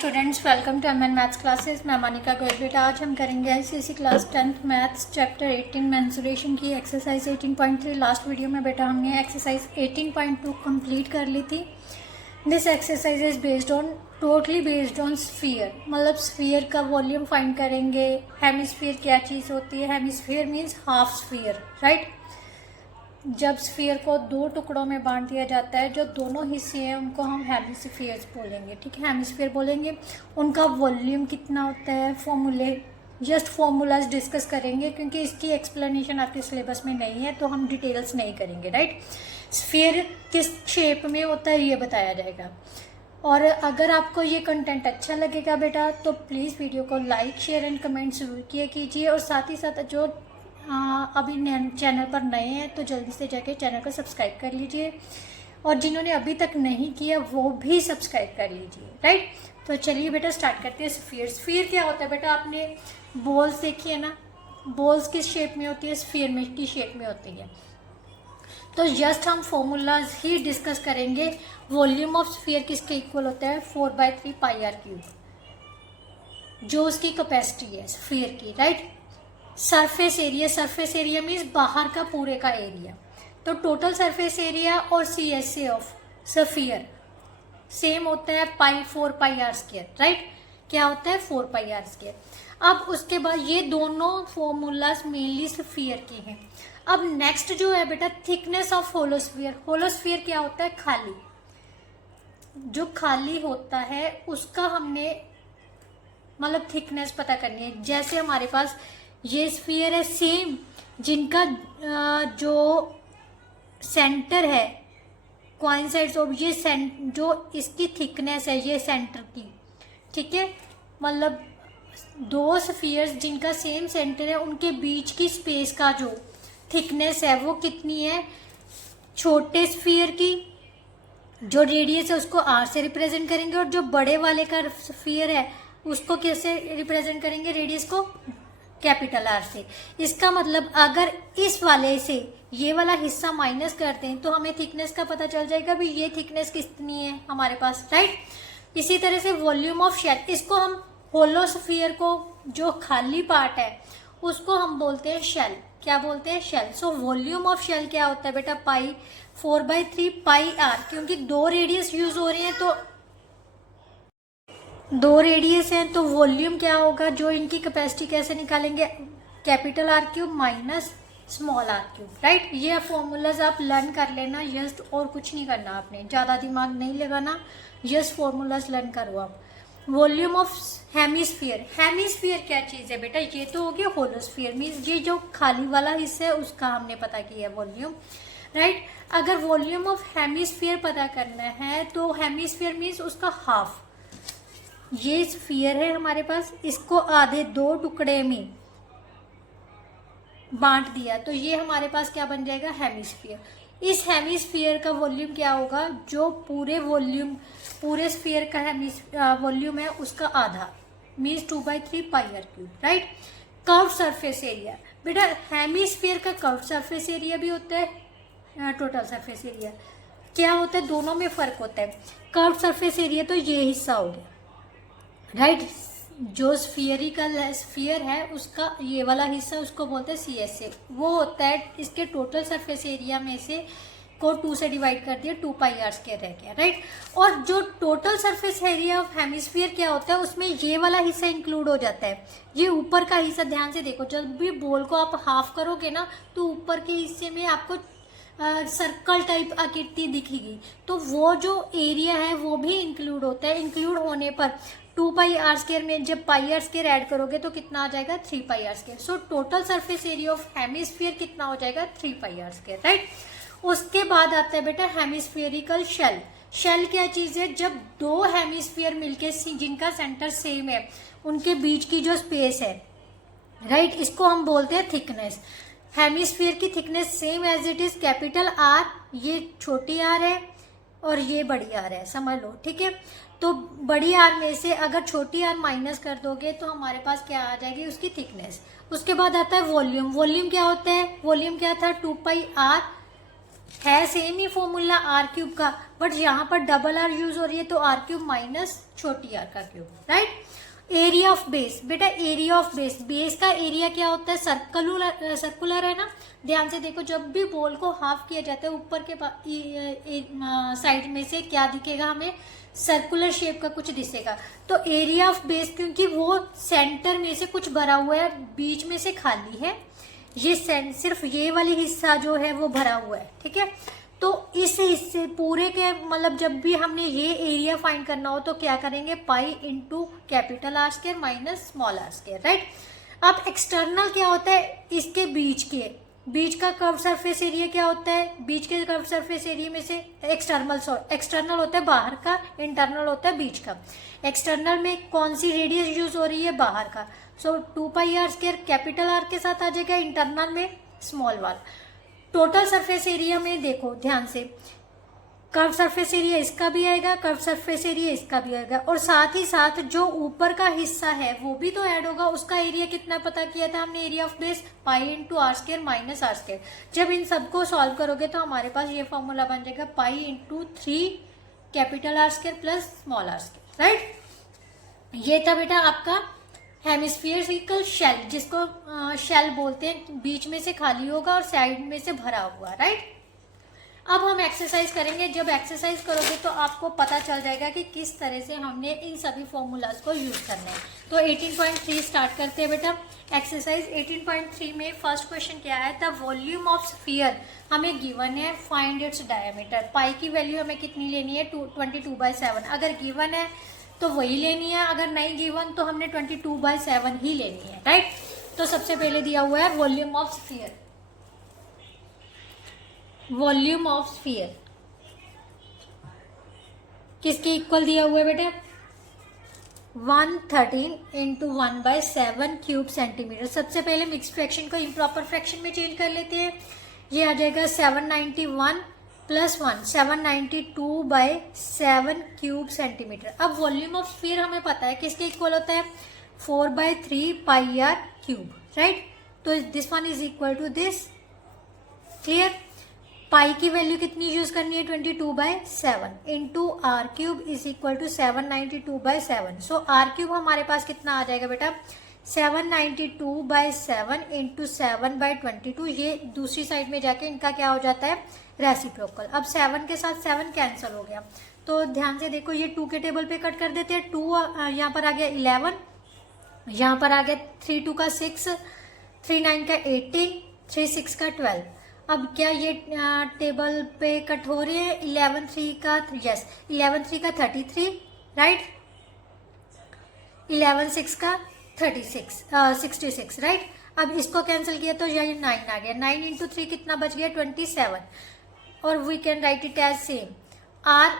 Students welcome to MN maths classes. मैं मानिका गोयल। बेटा आज हम करेंगे ICSE class 10th maths chapter 18 mensuration की एक्सरसाइज 18.3। लास्ट वीडियो में बेटा हमने एक्सरसाइज 18.2 कंप्लीट कर ली थी। This exercise is totally based on sphere, मतलब स्फीयर का वॉल्यूम फाइंड करेंगे। हेमिस्फीयर क्या चीज़ होती है? Hemisphere means half sphere, right. जब स्फीयर को दो टुकड़ों में बांट दिया जाता है, जो दोनों हिस्से हैं उनको हम हेमिस्फीयर्स बोलेंगे, ठीक है, हेमिस्फीयर बोलेंगे। उनका वॉल्यूम कितना होता है, फॉर्मूलाज डिस्कस करेंगे, क्योंकि इसकी एक्सप्लेनेशन आपके सिलेबस में नहीं है तो हम डिटेल्स नहीं करेंगे, राइट। स्फीयर किस शेप में होता है ये बताया जाएगा। और अगर आपको ये कंटेंट अच्छा लगेगा बेटा तो प्लीज़ वीडियो को लाइक शेयर एंड कमेंट ज़रूर किया कीजिए। और साथ ही साथ जो अभी चैनल पर नए हैं तो जल्दी से जाके चैनल को सब्सक्राइब कर लीजिए, और जिन्होंने अभी तक नहीं किया वो भी सब्सक्राइब कर लीजिए, राइट। तो चलिए बेटा स्टार्ट करते हैं। स्फीयर क्या होता है बेटा? आपने बॉल्स देखी है ना, बॉल्स किस शेप में होती है? स्फीयर में की शेप में होती है। तो जस्ट हम फॉर्मूलाज ही डिस्कस करेंगे। वॉल्यूम ऑफ स्फीयर किसके इक्वल होता है? 4/3 πr³, जो उसकी कैपेसिटी है स्फीयर की, राइट। सरफेस एरिया मीन्स बाहर का पूरे का एरिया। तो टोटल सरफेस एरिया और CSA ऑफ स्फीयर सेम होता है π4 πr², राइट। क्या होता है? 4 πr²। अब उसके बाद ये दोनों फॉर्मूलाज मेनली स्फीयर के हैं। अब नेक्स्ट जो है बेटा, थिकनेस ऑफ होलोस्फीयर। होलोस्फीयर क्या होता है? खाली, जो खाली होता है उसका हमने मतलब थिकनेस पता करनी है। जैसे हमारे पास ये स्फीयर है सेम, जिनका जो सेंटर है कोइंसाइड्स ऑफ ये जो इसकी थिकनेस है ये सेंटर की, ठीक है, मतलब दो स्फीयर्स जिनका सेम सेंटर है उनके बीच की स्पेस का जो थिकनेस है वो कितनी है? छोटे स्फीयर की जो रेडियस है उसको r से रिप्रेजेंट करेंगे, और जो बड़े वाले का स्फीयर है उसको कैसे रिप्रेजेंट करेंगे? रेडियस को कैपिटल R से। इसका मतलब अगर इस वाले से ये वाला हिस्सा माइनस करते हैं तो हमें थिकनेस का पता चल जाएगा भी ये थिकनेस कितनी है हमारे पास, राइट। इसी तरह से वॉल्यूम ऑफ शेल, इसको हम होलोस्फीयर को जो खाली पार्ट है उसको हम बोलते हैं शेल। क्या बोलते हैं? Shell. So volume of shell क्या होता है बेटा? 4/3 πr, क्योंकि दो रेडियस यूज हो रहे हैं तो दो रेडियस हैं तो वॉल्यूम क्या होगा? जो इनकी कैपेसिटी कैसे निकालेंगे? Capital R³ minus small r³, right. ये फॉर्मूलाज आप लर्न कर लेना जस्ट, और कुछ नहीं करना आपने, ज़्यादा दिमाग नहीं लगाना, जस्ट फॉर्मूलाज लर्न करो आप। Volume of hemisphere. हेमिस्फीयर क्या चीज़ है बेटा? ये तो हो गया होलोस्फीयर, मीन्स ये जो खाली वाला हिस्सा है उसका हमने पता किया वॉल्यूम, राइट। अगर वॉल्यूम ऑफ हेमिस्फीयर पता करना है तो हेमिस्फीयर मीन्स उसका हाफ। ये स्फीयर है हमारे पास, इसको आधे दो टुकड़े में बांट दिया तो ये हमारे पास क्या बन जाएगा? हेमिस्फीयर। इस हेमिस्फीयर का वॉल्यूम क्या होगा? जो पूरे स्फीयर का वॉल्यूम है उसका आधा, means 2/3 πr³, right. Curve surface area बेटा, हेमिस्फीयर का कर्व सरफेस एरिया भी होता है, टोटल सरफेस एरिया क्या होता है? दोनों में फर्क होता है। कर्व सरफेस एरिया तो ये हिस्सा हो गया, राइट। जो स्फीयर है उसका ये वाला हिस्सा उसको बोलते हैं CSA। वो होता है इसके टोटल सरफेस एरिया में से को 2 से डिवाइड कर दिया, 2 πr² रह गया, राइट। और जो total surface area of hemisphere क्या होता है? उसमें ये वाला हिस्सा इंक्लूड हो जाता है। ये ऊपर का हिस्सा, ध्यान से देखो, जब भी बॉल को आप हाफ करोगे ना तो ऊपर के हिस्से में आपको सर्कल टाइप आकृति दिखेगी, तो वो जो एरिया है वो भी इंक्लूड होता है। इंक्लूड होने पर 2 πr² में जब πr² ऐड करोगे तो कितना आ जाएगा? 3 πr²। So total surface area of hemisphere कितना हो जाएगा? 3 πr², राइट। उसके बाद आता है बेटा हेमिस्फेरिकल शेल। शेल क्या चीज़ है? जब दो हेमिस्फीयर मिलके जिनका सेंटर सेम है उनके बीच की जो स्पेस है, राइट, इसको हम बोलते हैं थिकनेस। हेमिस्फीयर की thickness same as it is capital R, ये छोटी r है और ये बड़ी R है, समझ लो, ठीक है। तो बड़ी R में से अगर छोटी r माइनस कर दोगे तो हमारे पास क्या आ जाएगी? उसकी थिकनेस। उसके बाद आता है वॉल्यूम। वॉल्यूम क्या होता है? वॉल्यूम क्या था? 2 πr है सेम ही फॉर्मूला आर क्यूब का, बट यहाँ पर डबल आर यूज हो रही है तो आर क्यूब माइनस छोटी आर का cube, right. Area of base, बेटा एरिया ऑफ बेस, बेस का एरिया क्या होता है, सर्कुलर है ना। ध्यान से देखो, जब भी बॉल को हाफ किया जाता है ऊपर के साइड में से क्या दिखेगा हमें, सर्कुलर शेप का कुछ दिखेगा। तो एरिया ऑफ बेस, क्योंकि वो सेंटर में से कुछ भरा हुआ है, बीच में से खाली है, ये सिर्फ ये वाली हिस्सा जो है वो भरा हुआ है, ठीक है। तो इस हिस्से पूरे के मतलब जब भी हमने ये एरिया फाइंड करना हो तो क्या करेंगे, pi into capital R square minus small R square, right. अब एक्सटर्नल क्या होता है, इसके बीच का कर्व सरफेस एरिया क्या होता है, बीच के कर्व सरफेस एरिया में से एक्सटर्नल होता है बाहर का, इंटरनल होता है बीच का। एक्सटर्नल में कौन सी रेडियस यूज हो रही है, बाहर का। सो 2 pi r square capital R के साथ आ जाएगा, इंटरनल में स्मॉल वाला। टोटल सरफेस एरिया में देखो ध्यान से, कर्व सरफेस एरिया इसका भी आएगा, कर्व सरफेस एरिया इसका भी आएगा, और साथ ही साथ जो ऊपर का हिस्सा है वो भी तो ऐड होगा। उसका एरिया कितना पता किया था हमने, area of base pi into are square minus R square. जब इन सबको सॉल्व करोगे तो हमारे पास ये फॉर्मूला बन जाएगा, pi into 3 capital R square plus small R square, right. ये था बेटा आपका हेमिस्फीयरिकल शेल, जिसको शेल बोलते हैं, बीच में से खाली होगा और साइड में से भरा हुआ, राइट। अब हम एक्सरसाइज करेंगे। जब एक्सरसाइज करोगे तो आपको पता चल जाएगा कि किस तरह से हमने इन सभी फॉर्मूलाज को यूज करना है। तो 18.3 स्टार्ट करते हैं बेटा। एक्सरसाइज 18.3 में फर्स्ट क्वेश्चन क्या है, द वॉल्यूम ऑफ स्फीयर हमें गिवन है, फाइंड इट्स डायमीटर। पाई की वैल्यू हमें कितनी लेनी है, 22/7। अगर गिवन है तो वही लेनी है, अगर नहीं गिवन तो हमने 22/7 ही लेनी है, राइट। तो सबसे पहले दिया हुआ है volume of sphere. Volume of sphere किसके इक्वल दिया हुआ है बेटा, 113 इंटू 1/7 क्यूब सेंटीमीटर। सबसे पहले मिक्स फ्रैक्शन को इम्प्रॉपर फ्रैक्शन में चेंज कर लेते हैं। ये आ जाएगा 791 प्लस 1 792/7 क्यूब सेंटीमीटर। अब वॉल्यूम ऑफ स्फीयर हमें पता है किसके इक्वल होता है, 4/3 पाई आर क्यूब, राइट। तो this one is equal to this, clear. Pi की वैल्यू कितनी यूज करनी है, 22/7 into r cube is equal to 792/7। So r cube हमारे पास कितना आ जाएगा बेटा, 792/7 इंटू 7/22। ये दूसरी साइड में जाके इनका क्या हो जाता है, रेसिप्रोकल। अब 7 के साथ 7 कैंसिल हो गया, तो ध्यान से देखो ये 2 के टेबल पे कट कर देते हैं। 2 यहाँ पर आ गया 11, यहाँ पर आ गया 3 2 का 6, 3 9 का 18, 3 6 का 12। अब क्या ये टेबल पे कट हो रहे हैं, 11 3 का, यस 11 3 का 33, राइट। 11 6 का 66, राइट। अब इसको कैंसिल किया तो ये 9 आ गया, 9 इंटू 3 कितना बच गया, 27। और we can write it as same, R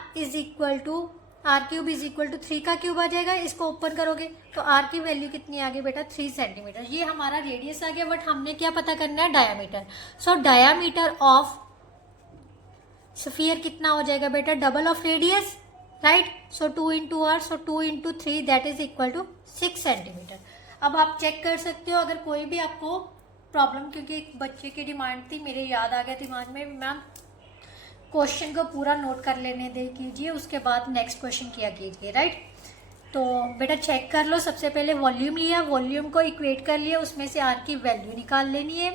cube is equal to 3 का क्यूब आ जाएगा। इसको ओपन करोगे तो आर की वैल्यू कितनी आ गई बेटा, 3 सेंटीमीटर। ये हमारा रेडियस आ गया, बट हमने क्या पता करना है, diameter. So diameter of sphere कितना हो जाएगा बेटा, double of radius, right. So 2 into R, so 2 into 3 that is equal to 6 centimetre. अब आप चेक कर सकते हो अगर कोई भी आपको प्रॉब्लम, क्योंकि एक बच्चे की डिमांड थी, मेरे याद आ गया दिमाग में, मैम क्वेश्चन को पूरा नोट कर लेने दे कीजिए, उसके बाद नेक्स्ट क्वेश्चन किया कीजिए, राइट। तो बेटा चेक कर लो, सबसे पहले वॉल्यूम लिया, वॉल्यूम को इक्वेट कर लिया, उसमें से आर की वैल्यू निकाल लेनी है,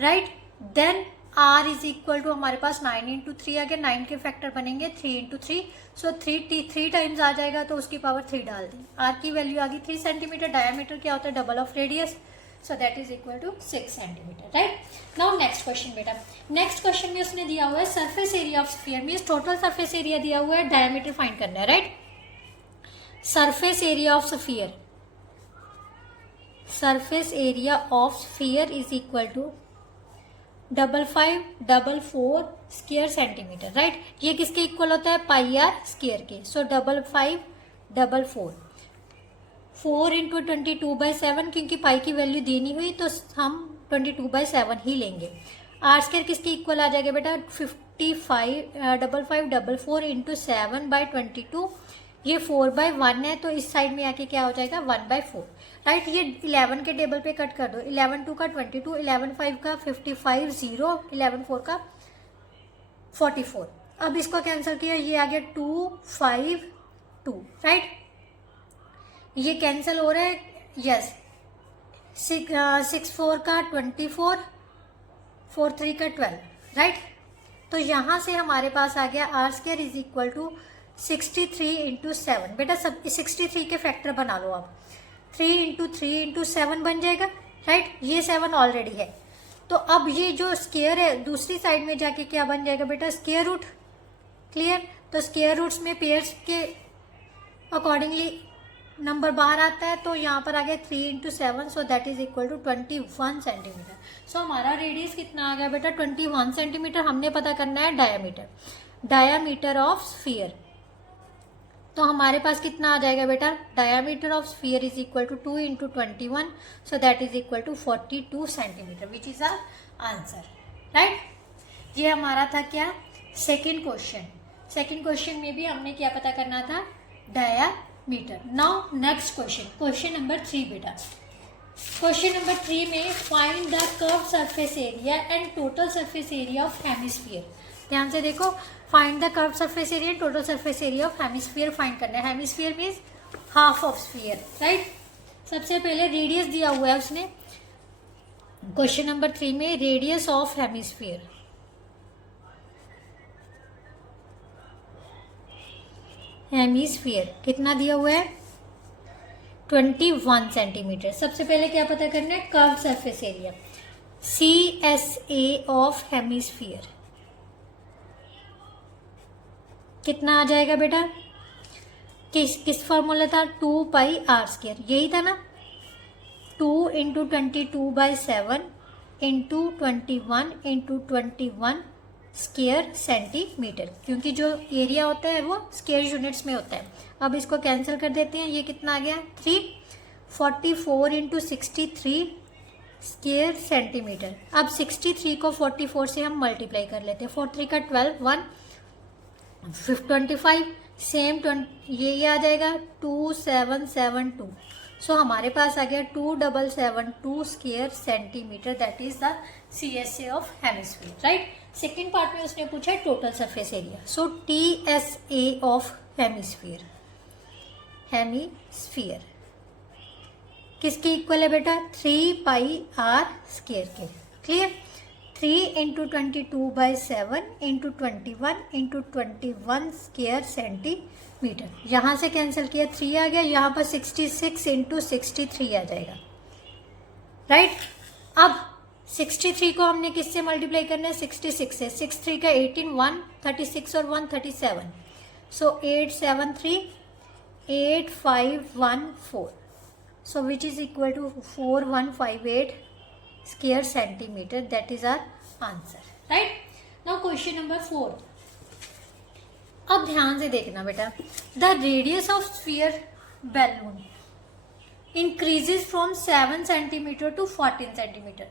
right. Then R is equal to हमारे पास 9 इंटू 3 आ गया, 9 के फैक्टर बनेंगे 3 इंटू 3, सो 3 टाइम्स आ जाएगा तो उसकी पावर 3 डाल दी। आर की वैल्यू आ गई 3 सेंटीमीटर, डायमीटर क्या होता है, double of radius, so that is equal to 6 centimeter, right. Now next question बेटा, next question में उसने दिया हुआ है surface area of sphere, means total surface area दिया हुआ है, diameter find करना है, right. surface area of sphere is equal to 5544 square centimetre, right. ये किसके इक्वल होता है, पाई आर स्क्वायर के। सो 5544 4 इंटू 22/7, क्योंकि पाई की वैल्यू देनी हुई तो हम 22/7 ही लेंगे। आर स्क्वायर किसके इक्वल आ जाएगा बेटा, 5544 इंटू 7/22। ये 4/1 है तो इस साइड में आके क्या हो जाएगा, 1/4, राइट। ये 11 के टेबल पे कट कर दो, 11 2 का 22, 11 5 का 55 0, 11 4 का 44। अब इसको कैंसिल किया, ये आ गया 2 5 2, राइट। ये कैंसिल हो रहा है, यस। 6 4 का 24, 4 3 का 12, राइट। तो यहाँ से हमारे पास आ गया R square is equal to 63 into 7। बेटा सब 63 के फैक्टर बना लो आप। 3 इंटू 3 इंटू 7 बन जाएगा, राइट। ये 7 ऑलरेडी है। तो अब ये जो स्क्वायर है दूसरी साइड में जाके क्या बन जाएगा बेटा, स्क्वायर रूट। क्लियर। तो स्क्वायर रूट्स में पेयर्स के अकॉर्डिंगली नंबर बाहर आता है। तो यहाँ पर आ गया 3 into 7, so that is equal to 21 centimetre. So हमारा रेडियस कितना आ गया बेटा, 21 सेंटीमीटर। हमने पता करना है डायामीटर, डायामीटर ऑफ स्फीयर। तो हमारे पास कितना आ जाएगा बेटा, diameter of sphere is equal to 2 into 21, so that is equal to 42 centimetre, which is our answer, right. ये हमारा था क्या, सेकेंड क्वेश्चन। सेकेंड क्वेश्चन में भी हमने क्या पता करना था, diameter. Now next question, question number 3 बेटा। क्वेश्चन नंबर 3 में find the curve surface area and total surface area of hemisphere. ध्यान से देखो, find the curve surface area and total surface area of hemisphere find करना है। Hemisphere means half of sphere, right. सबसे पहले radius दिया हुआ है उसने क्वेश्चन नंबर 3 में, रेडियस ऑफ हेमिस्फीयर। हेमिस्फीयर कितना दिया हुआ है, 21 सेंटीमीटर। सबसे पहले क्या पता करना है, curve surface area, CSA of hemisphere कितना आ जाएगा बेटा, किस फॉर्मूला था, 2 पाई आर स्क्वायर, यही था ना। 2 into 22/7 into 21 into 21 square centimetre, क्योंकि जो एरिया होता है वो स्क्वायर यूनिट्स में होता है। अब इसको कैंसिल कर देते हैं, ये कितना आ गया 3, 44 इंटू 63 स्क्वायर सेंटीमीटर। अब 63 को 44 से हम मल्टीप्लाई कर लेते हैं, 4 3 का 12, 1 25, सेम ये आ जाएगा 2772। सो हमारे पास आ गया 2772 square centimetre, that is the CSA of hemisphere, right. Second part में उसने पूछा है total surface area. So TSA of hemisphere, hemisphere किसके इक्वल है बेटा, 3 पाई आर स्क्वायर के। Clear. 3 into 22/7 into 21 into 21 square centimetre. यहाँ से कैंसिल किया, 3 आ गया, यहाँ पर 66 इंटू 63 आ जाएगा, राइट। अब 63 को हमने किससे मल्टीप्लाई करना है, 66 से। 6 3 का 18, 1 36 और 1 37, सो 873 8514, so which is equal to 4158 square centimeter, that is our answer, right। now question number 4। अब ध्यान से देखना बेटा, the radius of sphere balloon increases from 7 centimeter to 14 centimeter।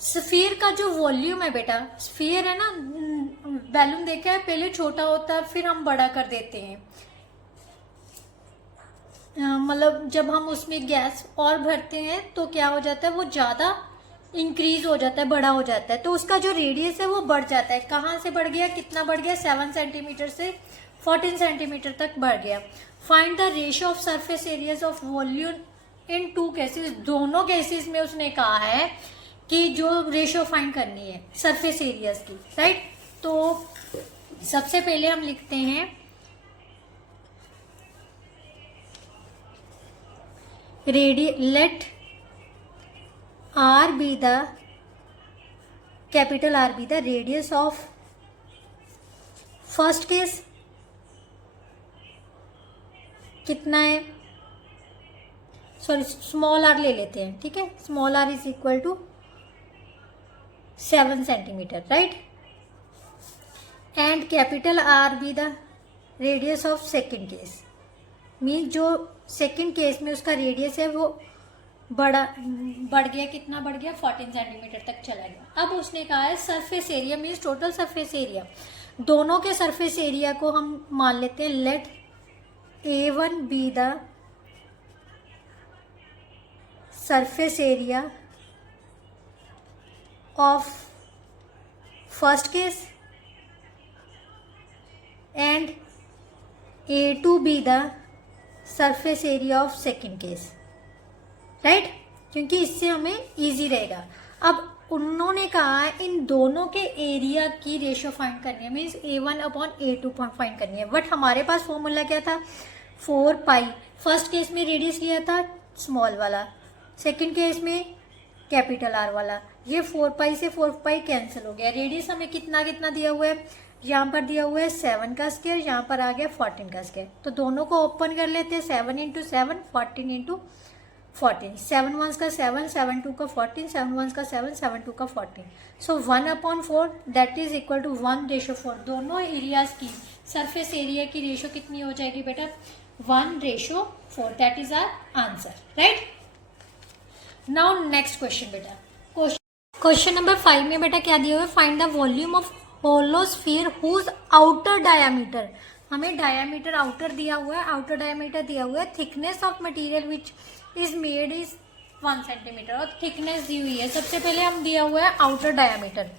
Sphere का जो वॉल्यूम है बेटा, स्फीयर है ना, बैलून देखा है, पहले छोटा होता है फिर हम बड़ा कर देते हैं। मतलब जब हम उसमें गैस और भरते हैं तो क्या हो जाता है, वो ज़्यादा इंक्रीज हो जाता है, बड़ा हो जाता है। तो उसका जो रेडियस है वो बढ़ जाता है। कहाँ से बढ़ गया, कितना बढ़ गया, 7 सेंटीमीटर से 14 सेंटीमीटर तक बढ़ गया। Find the ratio of surface areas of volume in 2 cases. दोनों केसेस में उसने कहा है कि जो रेशियो फाइंड करनी है सरफेस एरियाज की, राइट। तो सबसे पहले हम लिखते हैं let R be the capital R be the radius of first case कितना है, सॉरी स्मॉल आर ले लेते हैं, ठीक है। Small R is equal to 7 centimetre, right. And capital R be the radius of second case, mean जो second case में उसका रेडियस है वो बढ़ गया, कितना बढ़ गया, 14 सेंटीमीटर तक चला गया। अब उसने कहा है surface area means total surface area. दोनों के सरफेस एरिया को हम मान लेते हैं, let A1 be the surface area of first case and A2 be the surface area of second case, right, क्योंकि इससे हमें इजी रहेगा। अब उन्होंने कहा इन दोनों के एरिया की रेशियो फाइंड करनी है, मीन्स A1/A2 फाइंड करनी है। बट हमारे पास फॉर्मूला क्या था, 4 पाई। फर्स्ट केस में रेडियस लिया था स्मॉल वाला, सेकंड केस में कैपिटल आर वाला। ये 4 पाई से 4 पाई कैंसिल हो गया। रेडियस हमें कितना कितना दिया हुआ है, यहाँ पर दिया हुआ है 7 का स्क्वायर, यहाँ पर आ गया 14 का स्क्वायर। तो दोनों को ओपन कर लेते हैं, 7 × 7 14 × 14, 7 1 का 7, 7 2 का 14, 7 1 का 7, 7 2 का 14। सो 1/4 दैट इज इक्वल टू 1/4। दोनों एरियाज की सरफेस एरिया की रेशियो कितनी हो जाएगी बेटा, 1/4। That is our answer, right. Now next question बेटा, क्वेश्चन नंबर 5 में बेटा क्या दिया हुआ है, find the volume of hollow sphere whose outer diameter. हमें डायामीटर आउटर दिया हुआ है, आउटर डायामीटर दिया हुआ है, thickness of material which is made is 1 centimetre, और थिकनेस दी हुई है। सबसे पहले हम दिया हुआ है आउटर डायामीटर।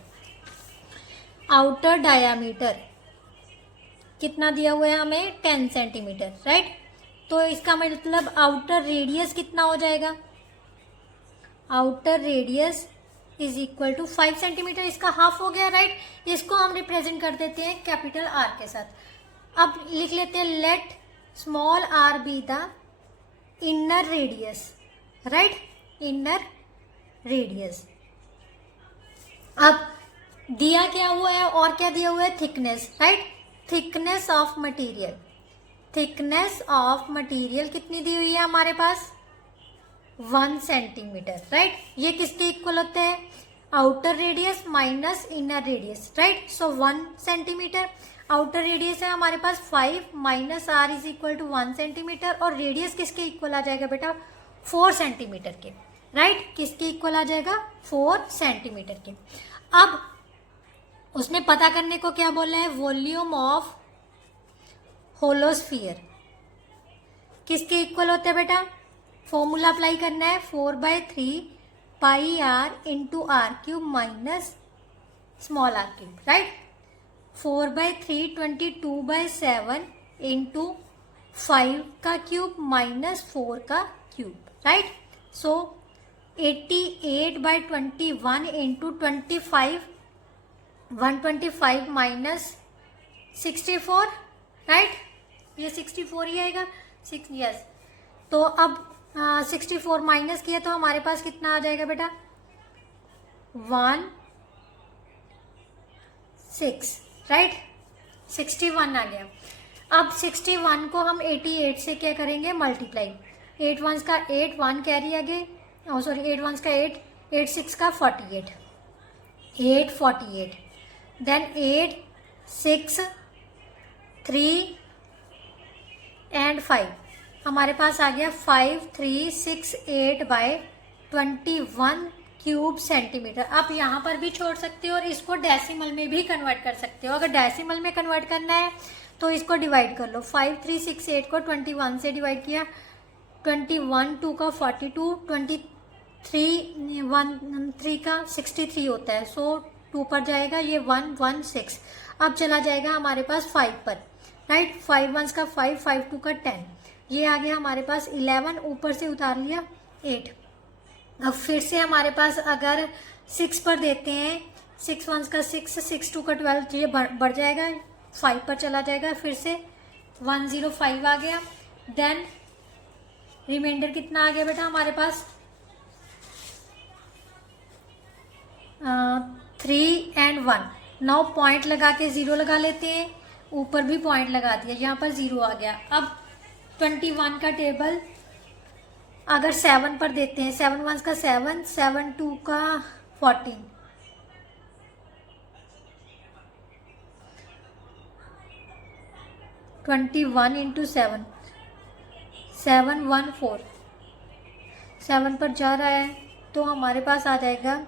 आउटर डायामीटर कितना दिया हुआ है हमें, 10 सेंटीमीटर, राइट। तो इसका मतलब आउटर रेडियस कितना हो जाएगा, outer radius is equal to 5 centimetre, इसका हाफ हो गया, राइट। इसको हम रिप्रेजेंट कर देते हैं कैपिटल आर के साथ। अब लिख लेते हैं let small are be the inner radius, right, inner radius. अब दिया क्या हुआ है और क्या दिया हुआ है, thickness, right, thickness of material. Thickness of material कितनी दी हुई है हमारे पास, 1 सेंटीमीटर, राइट। ये किसके इक्वल होते हैं, outer radius minus inner radius, right. So 1 centimetre, outer radius है हमारे पास 5 minus r is equal to 1 centimetre, और रेडियस किसके इक्वल आ जाएगा बेटा, 4 सेंटीमीटर के, राइट। किसके इक्वल आ जाएगा, 4 सेंटीमीटर के। अब उसने पता करने को क्या बोला है, वॉल्यूम ऑफ होलोस्फीयर किसके इक्वल होते हैं बेटा, फॉर्मूला अप्लाई करना है, 4/3 pi r into r cube minus small r cube, right. 4/3 22/7 into 5 का क्यूब माइनस 4 का cube, right. So 88/21 into 25, 125 minus 64, right. ये 64 ही आएगा, 6, यस। तो अब 64 माइनस किया तो हमारे पास कितना आ जाएगा बेटा, 16, राइट, 61 आ गया। अब 61 को हम 88 से क्या करेंगे, मल्टीप्लाई। 8 1 का 8, 1 कैरी आगे, सॉरी 8 1 का 8, 8 6 का 48, 8 48, देन 8 6 3 एंड 5, हमारे पास आ गया 5368/21 क्यूब सेंटीमीटर। आप यहाँ पर भी छोड़ सकते हो और इसको डेसिमल में भी कन्वर्ट कर सकते हो। अगर डेसिमल में कन्वर्ट करना है तो इसको डिवाइड कर लो, 5368 को 21 से डिवाइड किया, 21 2 का 42, 23 1 3 का 63 होता है, सो 2 पर जाएगा, ये 116। अब चला जाएगा हमारे पास 5 पर, राइट। 5 1 का 5, 5 2 का 10, ये आ गया हमारे पास 11, ऊपर से उतार लिया 8। अब फिर से हमारे पास अगर 6 पर देते हैं, 6 1 का 6, 6 2 का 12, ये बढ़ जाएगा, 5 पर चला जाएगा, फिर से 105 आ गया। देन रिमाइंडर कितना आ गया बेटा हमारे पास, 3 एंड 1। नाउ पॉइंट लगा के 0 लगा लेते हैं, ऊपर भी पॉइंट लगा दिया, यहाँ पर 0 आ गया। अब 21 का टेबल अगर 7 पर देते हैं, 7 1 का 7, 7 2 का 14, 21 इंटू 7, 714, 7 पर जा रहा है तो हमारे पास आ जाएगा,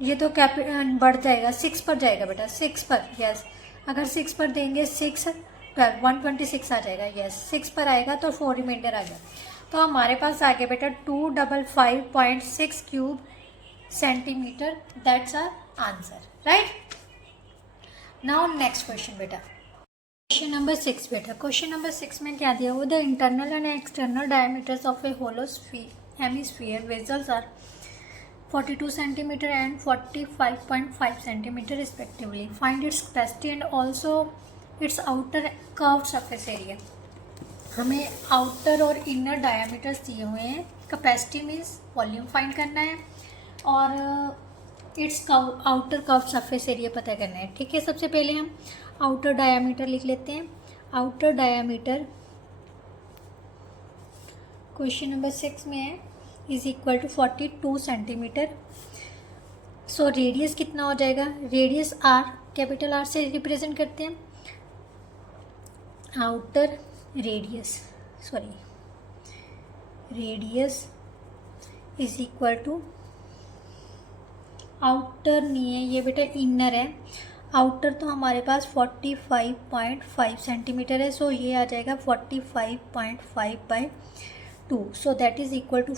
ये तो बढ़ जाएगा, 6 पर जाएगा बेटा, 6 पर, यस। अगर 6 पर देंगे 6 12, 126 आ जाएगा, यस। 6 पर आएगा तो 4 रिमाइंडर आ गया, तो हमारे पास आ गया बेटा 255.6 cube centimetre, that's our answer, right. Now next question बेटा, क्वेश्चन नंबर 6 बेटा। क्वेश्चन नंबर 6 में क्या दिया हुआ, the internal and external diameters of a hollow hemisphere vessels are 42 centimeter and 45.5 centimeter respectively. Find its capacity and also its outer curved surface area. हमें outer और inner diameters दिए हुए हैं, कैपेसिटी मीन्स वॉल्यूम फाइंड करना है और it's outer curve surface area पता करना है। ठीक है, सबसे पहले हम आउटर डायमीटर लिख लेते हैं। आउटर डायमीटर क्वेश्चन नंबर 6 में है is equal to 42 centimetre. So radius कितना हो जाएगा, रेडियस आर, कैपिटल आर से रिप्रेजेंट करते हैं outer radius, radius is equal to, outer नहीं है ये बेटा, इनर है। आउटर तो हमारे पास 45.5 सेंटीमीटर है, सो ये आ जाएगा 45.5/2, so that is equal to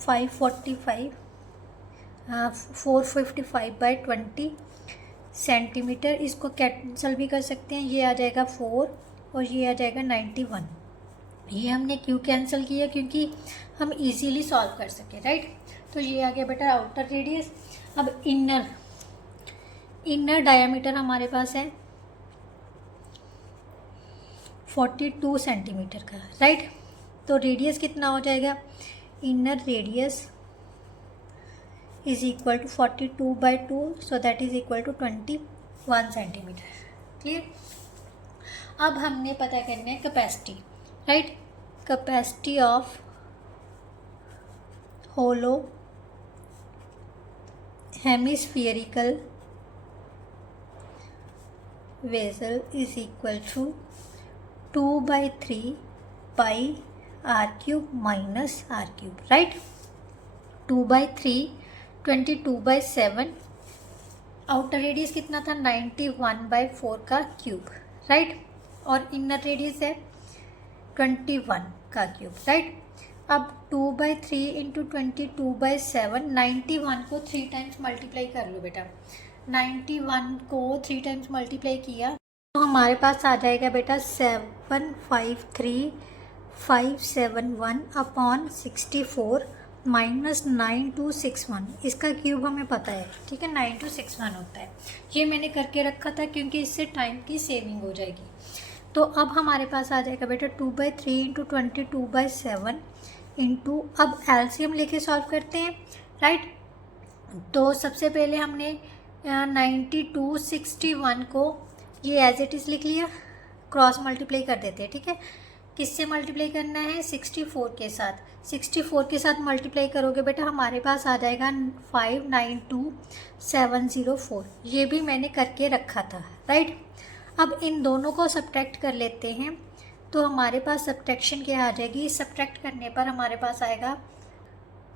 455/20 centimetre. इसको कैंसिल भी कर सकते हैं, ये आ जाएगा 4 और ये आ जाएगा 91। ये हमने क्यों कैंसिल किया, क्योंकि हम इजीली सॉल्व कर सके, राइट। तो ये आ गया बेटा आउटर रेडियस। अब इनर डायमीटर हमारे पास है 42 सेंटीमीटर का, राइट। तो रेडियस कितना हो जाएगा, inner radius is equal to 42/2, so that is equal to 21 centimetre. Clear. अब हमने पता करना है capacity, right. Capacity of hollow hemispherical vessel is equal to 2/3 pi r³ minus r³, right. 2/3 22/7, outer radius कितना था 91/4 का क्यूब, राइट। और inner radius है 21 का क्यूब, राइट। अब 2/3 इंटू 22/7, 91 को 3 टाइम्स मल्टीप्लाई कर लो बेटा। 91 को 3 टाइम्स मल्टीप्लाई किया तो हमारे पास आ जाएगा बेटा 753,571/64 माइनस 9261। इसका क्यूब हमें पता है, ठीक है, 9261 होता है। ये मैंने करके रखा था क्योंकि इससे टाइम की सेविंग हो जाएगी। तो अब हमारे पास आ जाएगा बेटा 2/3 इंटू 22/7 इंटू, अब एलसीएम लेके सॉल्व करते हैं, राइट। तो सबसे पहले हमने 9261 को ये एज इट इज़ लिख लिया, क्रॉस मल्टीप्लाई कर देते हैं, ठीक है। किससे मल्टीप्लाई करना है, 64 के साथ। 64 के साथ मल्टीप्लाई करोगे बेटा हमारे पास आ जाएगा 592704। ये भी मैंने करके रखा था, राइट। अब इन दोनों को सब्ट्रैक्ट कर लेते हैं तो हमारे पास सब्ट्रैक्शन क्या आ जाएगी, सब्ट्रैक्ट करने पर हमारे पास आएगा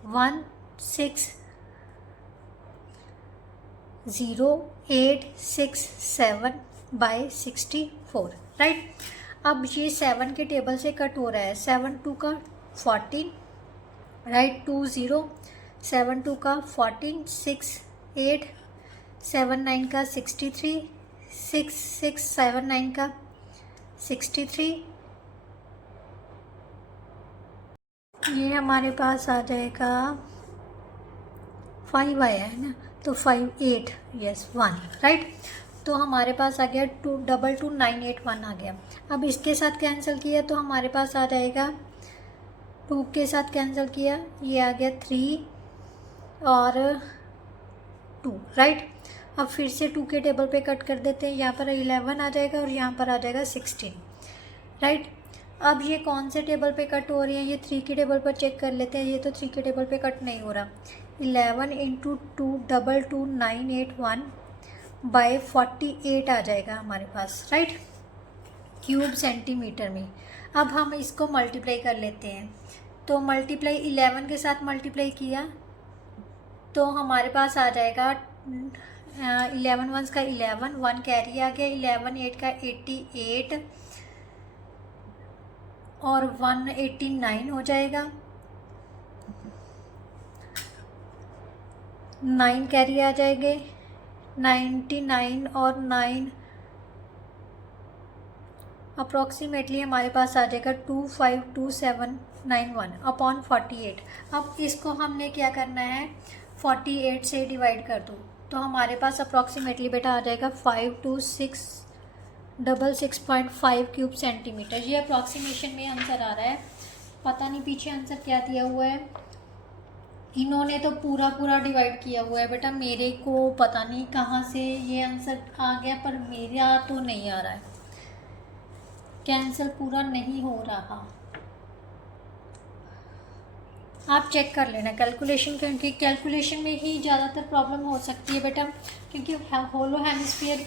160,867/64, राइट। अब ये 7 के टेबल से कट हो रहा है, 7 2 का 14, राइट, 20, 7 2 का 14, 6 8 7 9 का 63, 6 6 7 9 का 63, ये हमारे पास आ जाएगा 5 आया है ना, तो 5 8 यस 1, राइट। तो हमारे पास आ गया 222,981 आ गया। अब इसके साथ कैंसिल किया तो हमारे पास आ जाएगा 2 के साथ कैंसिल किया, ये आ गया 3 और 2, राइट। अब फिर से 2 के टेबल पे कट कर देते हैं, यहाँ पर 11 आ जाएगा और यहाँ पर आ जाएगा 16, राइट। अब ये कौन से टेबल पे कट हो रही है, ये 3 के टेबल पर चेक कर लेते हैं। ये तो 3 के टेबल पे कट नहीं हो रहा। 11 इंटू 222,981/48 आ जाएगा हमारे पास, राइट, क्यूब सेंटीमीटर में। अब हम इसको मल्टीप्लाई कर लेते हैं, तो मल्टीप्लाई 11 के साथ मल्टीप्लाई किया तो हमारे पास आ जाएगा 11 1 का 11, 1 कैरी आ गया, 11 8 का 88 और 189 हो जाएगा, 9 कैरी आ जाएंगे, 99 और 9 अप्रॉक्सीमेटली हमारे पास आ जाएगा 252791 अपॉन 48। अब इसको हमने क्या करना है, 48 से डिवाइड कर दो तो हमारे पास अप्रॉक्सीमेटली बेटा आ जाएगा 52666.5 क्यूब सेंटीमीटर। ये अप्रॉक्सीमेशन में आंसर आ रहा है, पता नहीं पीछे आंसर क्या दिया हुआ है। इन्होंने तो पूरा पूरा डिवाइड किया हुआ है बेटा, मेरे को पता नहीं कहाँ से ये आंसर आ गया, पर मेरा तो नहीं आ रहा है, कैंसिल पूरा नहीं हो रहा। आप चेक कर लेना कैलकुलेशन, क्योंकि कैलकुलेशन में ही ज़्यादातर प्रॉब्लम हो सकती है बेटा, क्योंकि होलो हेमिस्फीयर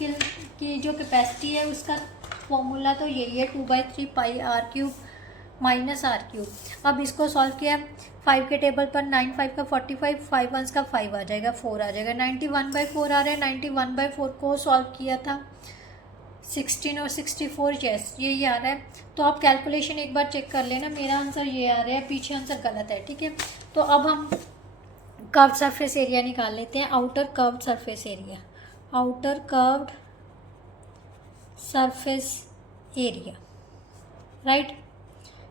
की जो कैपेसिटी है उसका फॉर्मूला तो यही है 2/3 pi are cube minus r cube. अब इसको सॉल्व किया 5 के टेबल पर, 9 5 का 45, 5 1 का 5 आ जाएगा, 4 आ जाएगा, 91/4 आ रहा है। 91/4 को सॉल्व किया था 16 और 64, यस ये आ रहा है। तो आप कैलकुलेशन एक बार चेक कर लेना, मेरा आंसर ये आ रहा है, पीछे आंसर गलत है, ठीक है। तो अब हम कर्व्ड सरफेस एरिया निकाल लेते हैं, outer curved surface area. Outer curved surface area right,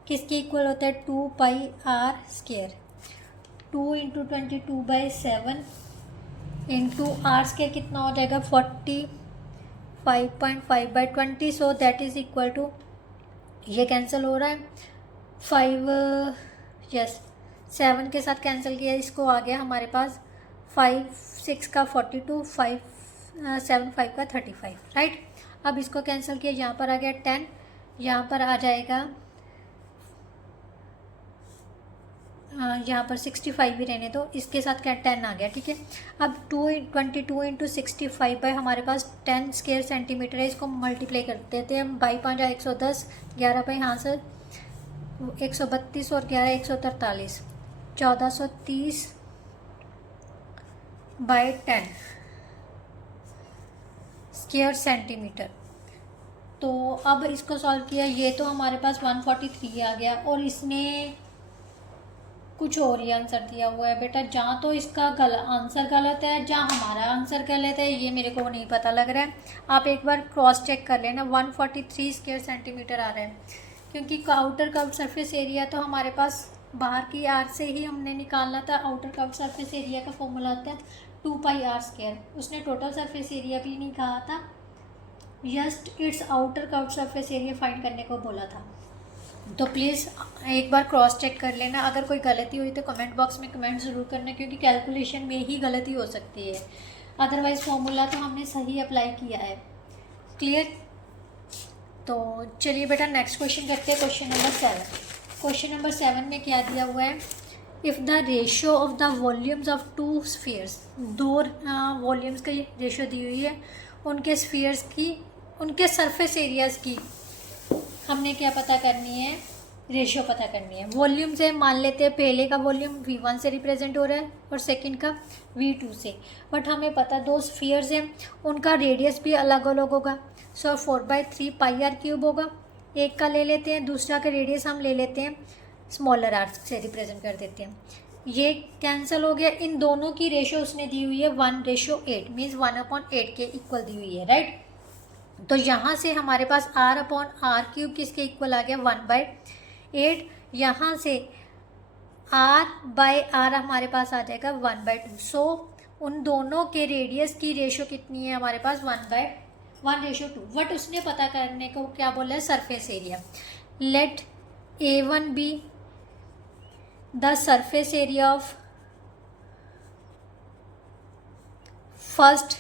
किसके इक्वल होता है 2 pi r square, 2 × 22/7 into are square कितना हो जाएगा 45.5/20, so that is equal to, ये कैंसिल हो रहा है 5 यस 7 के साथ कैंसिल किया, इसको आ गया हमारे पास 5 6 का 42, 5 7 5 का 35 राइट। अब इसको कैंसिल किया, यहाँ पर आ गया 10, यहाँ पर आ जाएगा यहाँ पर 65 भी रहने दो, इसके साथ क्या 10 आ गया, ठीक है। अब 22 × 65 बाई हमारे पास 10 स्क्वायर सेंटीमीटर है, इसको मल्टीप्लाई कर देते हैं हम, बाई 5 110, 11 बाई यहाँ से 132 और 11 143, 1430 बाई 10 स्क्वायर सेंटीमीटर। तो अब इसको सॉल्व किया, ये तो हमारे पास 143 आ गया, और इसने कुछ और ही आंसर दिया हुआ है बेटा, जहाँ तो इसका आंसर गलत है, जहाँ हमारा आंसर गलत है, ये मेरे को नहीं पता लग रहा है। आप एक बार क्रॉस चेक कर लेना, 143 स्क्वायर सेंटीमीटर आ रहा है, क्योंकि आउटर कर्व्ड सरफेस एरिया तो हमारे पास बाहर की आर से ही हमने निकालना था। आउटर कर्व्ड सरफेस एरिया का फॉर्मूला होता है 2 पाई आर स्क्वायर, उसने टोटल सरफेस एरिया भी नहीं कहा था, just it's outer curved surface area find करने को बोला था। तो प्लीज़ एक बार क्रॉस चेक कर लेना, अगर कोई गलती हुई तो कमेंट बॉक्स में कमेंट ज़रूर करना, क्योंकि कैलकुलेशन में ही गलती हो सकती है, अदरवाइज़ फॉर्मूला तो हमने सही अप्लाई किया है। क्लियर? तो चलिए बेटा नेक्स्ट क्वेश्चन करते हैं, क्वेश्चन नंबर 7। क्वेश्चन नंबर 7 में क्या दिया हुआ है, if the ratio of the volumes of 2 spheres, 2 volumes की रेशियो दी हुई है, उनके स्फीयर्स की, उनके सरफेस एरियाज़ की हमने क्या पता करनी है, रेशियो पता करनी है। वॉल्यूम से मान लेते हैं, पहले का वॉल्यूम V1 से रिप्रेजेंट हो रहा है और सेकंड का V2 से, बट हमें पता 2 स्फीयर्स हैं, उनका रेडियस भी अलग अलग होगा। सो 4/3 पाई आर क्यूब होगा, एक का ले लेते हैं, दूसरा का रेडियस हम ले लेते हैं स्मॉलर आर से रिप्रेजेंट कर देते हैं, ये कैंसिल हो गया। इन दोनों की रेशियो उसने दी हुई है 1:8, मीन्स 1/8 के इक्वल दी हुई है राइट। तो यहाँ से हमारे पास R/r³ किसके इक्वल आ गया 1/8, यहाँ से R/r हमारे पास आ जाएगा 1/2। सो उन दोनों के रेडियस की रेशियो कितनी है हमारे पास 1:2। बट उसने पता करने को क्या बोला है, surface area. Let A1 be the surface area of first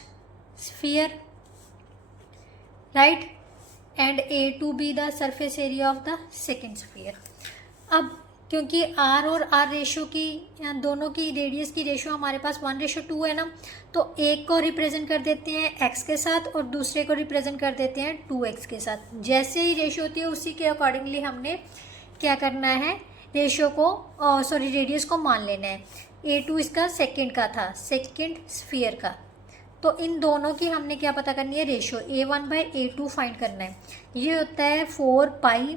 sphere right, and A2 be the surface area of the second sphere. अब क्योंकि R और R रेशो की, दोनों की रेडियस की रेशो हमारे पास 1:2 है ना, तो एक को रिप्रेजेंट कर देते हैं x के साथ और दूसरे को रिप्रेजेंट कर देते हैं 2x के साथ। जैसे ही रेशो होती है उसी के अकॉर्डिंगली हमने क्या करना है, रेशो को रेडियस को मान लेना है। A2 इसका सेकेंड का था, सेकेंड स्फीयर का, तो इन दोनों की हमने क्या पता करनी है, रेशियो A1/A2 फाइंड करना है। ये होता है 4 pi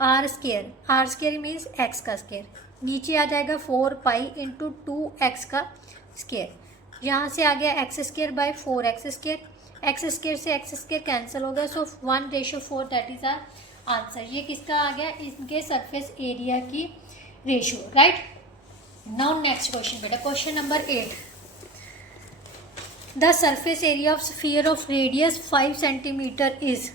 r square, r square means x का स्क्वायर, नीचे आ जाएगा 4 पाई इंटू 2x का स्क्वायर, यहाँ से आ गया x²/4x², x² से x² कैंसिल हो गया, so 1:4 that is our answer. ये किसका आ गया, इनके सरफेस एरिया की ratio, right. Now next question बेटा, question number 8। The surface area of sphere of radius 5 centimetre is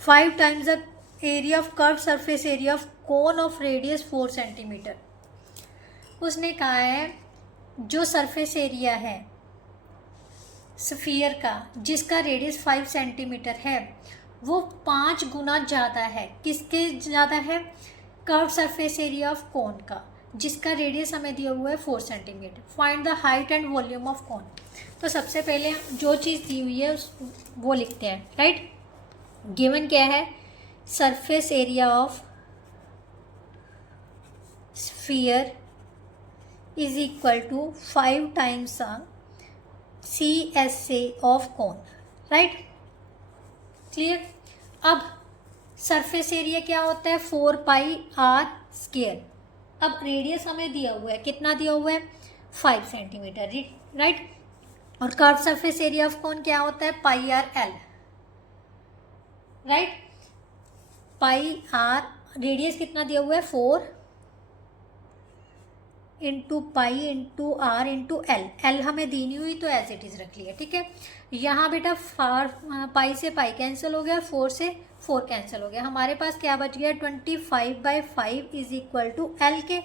5 times the area of curve surface area of cone of radius 4 centimetre. उसने कहा है जो सरफेस एरिया है sphere का जिसका radius 5 centimetre है वो 5 गुना ज़्यादा है, किसके ज़्यादा है, कर्व सरफेस एरिया ऑफ कोन का जिसका रेडियस हमें दिया हुआ है 4 centimetre. Find the height and volume of cone. तो सबसे पहले जो चीज़ दी हुई है वो लिखते हैं, राइट। गिवन क्या है, surface area of sphere is equal to 5 times CSA of cone, right, clear. अब सरफेस एरिया क्या होता है, 4πr स्क्वायर। अब रेडियस हमें दिया हुआ है, कितना दिया हुआ है, 5 सेंटीमीटर, राइट। और कर्व सरफेस एरिया ऑफ कोन क्या होता है, πrl, राइट। πr रेडियस कितना दिया हुआ है, 4 into pi into R into L. L हमें दी नहीं हुई तो एज इट इज़ रख लिया, ठीक है। यहाँ बेटा पाई से पाई कैंसिल हो गया, 4 से 4 कैंसिल हो गया, हमारे पास क्या बच गया, 25/5 इज इक्वल टू एल के।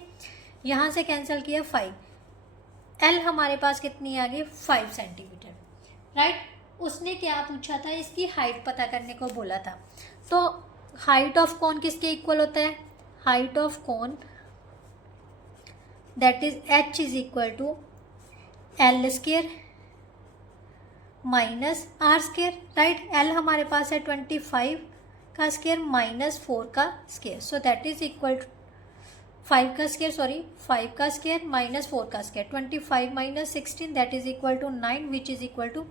यहाँ से कैंसिल किया 5, एल हमारे पास कितनी आ गई, 5 सेंटीमीटर, राइट। उसने क्या पूछा था, इसकी हाइट पता करने को बोला था। तो हाइट ऑफ कोन किसके इक्वल होता है, height of cone that is h is equal to l square minus R square, right. L हमारे पास है 25 का स्केयर माइनस 4 का square, so that is equal to 5 का स्केयर, सॉरी 5 का स्केयर माइनस 4 का square, 25 minus 16 that is equal to 9 which is equal to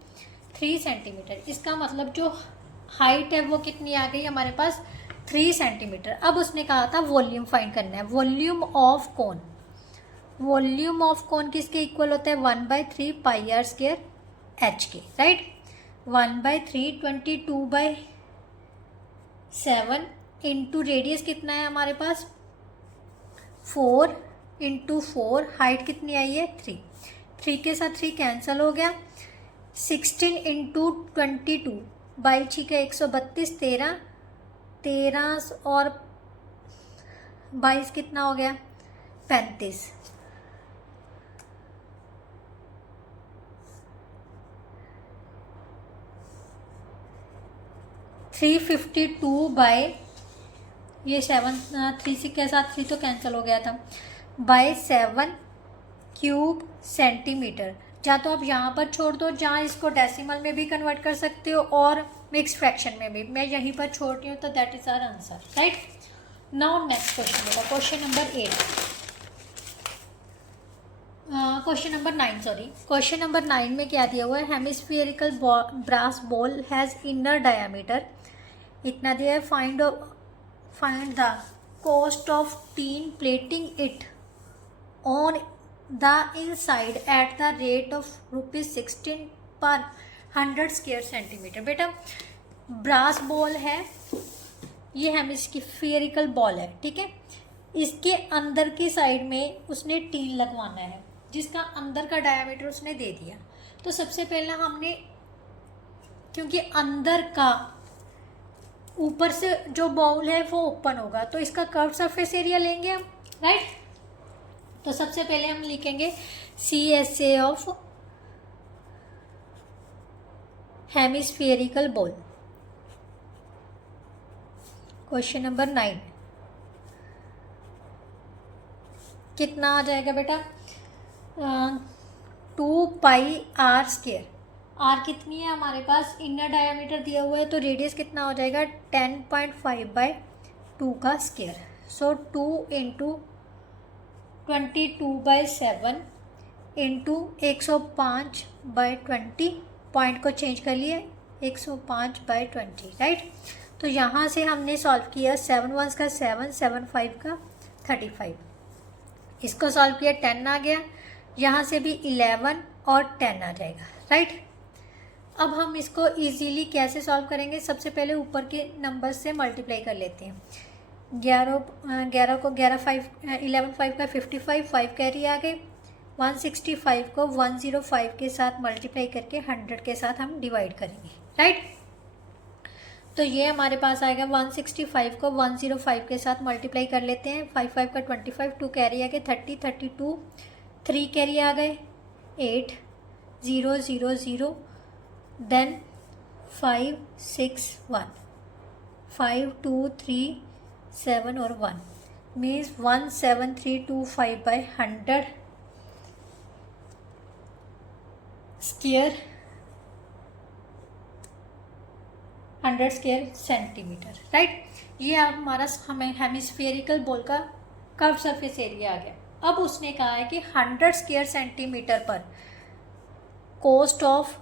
3 centimetre. इसका मतलब जो हाइट है वो कितनी आ गई हमारे पास, 3 सेंटीमीटर। अब उसने कहा था वॉल्यूम फाइंड करना है, volume of cone. Volume of cone किसके इक्वल होता है, 1/3 πr स्क्वायर h के, राइट। 1/3 22/7 इंटू रेडियस कितना है हमारे पास, 4 इंटू 4, हाइट कितनी आई है 3, 3 के साथ 3 कैंसिल हो गया, 16 इंटू 22/6 का 132, 13 और 22 कितना हो गया, 35। 352 बाय ये 7, 3 के साथ 3 तो कैंसिल हो गया था, बाय 7 क्यूब सेंटीमीटर। या तो आप यहाँ पर छोड़ दो, जहाँ इसको डेसिमल में भी कन्वर्ट कर सकते हो और मिक्स फ्रैक्शन में भी, मैं यहीं पर छोड़ रही हूँ, तो that is our answer, right. Now next question होगा, question number 8, question number 9, sorry. Question number 9 में क्या दिया हुआ है, hemispherical brass ball has inner diameter इतना दिया है, find the cost of tin plating it on the inside at the rate of ₹16 per 100 square centimetre. बेटा ब्रास बॉल है, ये हेमिस्फेरिकल बॉल है, ठीक है। इसके अंदर की साइड में उसने टीन लगवाना है जिसका अंदर का डायमीटर उसने दे दिया। तो सबसे पहले हमने, क्योंकि अंदर का ऊपर से जो बॉल है वो ओपन होगा तो इसका कर्व सरफेस एरिया लेंगे हम, राइट। तो सबसे पहले हम लिखेंगे CSA of hemispherical ball. Question number 9 कितना आ जाएगा बेटा, 2πr स्क्वायर। आर कितनी है हमारे पास, इनर डायमीटर दिया हुआ है तो रेडियस कितना हो जाएगा, 10.5/2 का स्क्वायर। सो 2 इंटू 22/7 इंटू 105/20, पॉइंट को चेंज कर लिए 105/20, राइट। तो यहाँ से हमने सॉल्व किया 7 1 का 7, 7 5 का 35, इसको सॉल्व किया 10 आ गया, यहाँ से भी 11 और 10 आ जाएगा, राइट। अब हम इसको इजीली कैसे सॉल्व करेंगे, सबसे पहले ऊपर के नंबर से मल्टीप्लाई कर लेते हैं। 11 को 11 5 का 55, 5 कैरी आ गए। 165 को 105 के साथ मल्टीप्लाई करके 100 के साथ हम डिवाइड करेंगे, राइट। तो ये हमारे पास आएगा 165 को 105 के साथ मल्टीप्लाई कर लेते हैं। 5 5 का 25, 2 कैरी आ गए 30, 32, 3 कैरी आ गए 8, 0 0 0, देन 5 6 1, 5 2 3 7 और 1 means 17325 by 100 square 100 square centimetre, right. ये हमारा हमें हेमिस्फेरिकल बॉल का कर्व सरफेस एरिया आ गया। अब उसने कहा है कि 100 स्क्वायर सेंटीमीटर पर cost of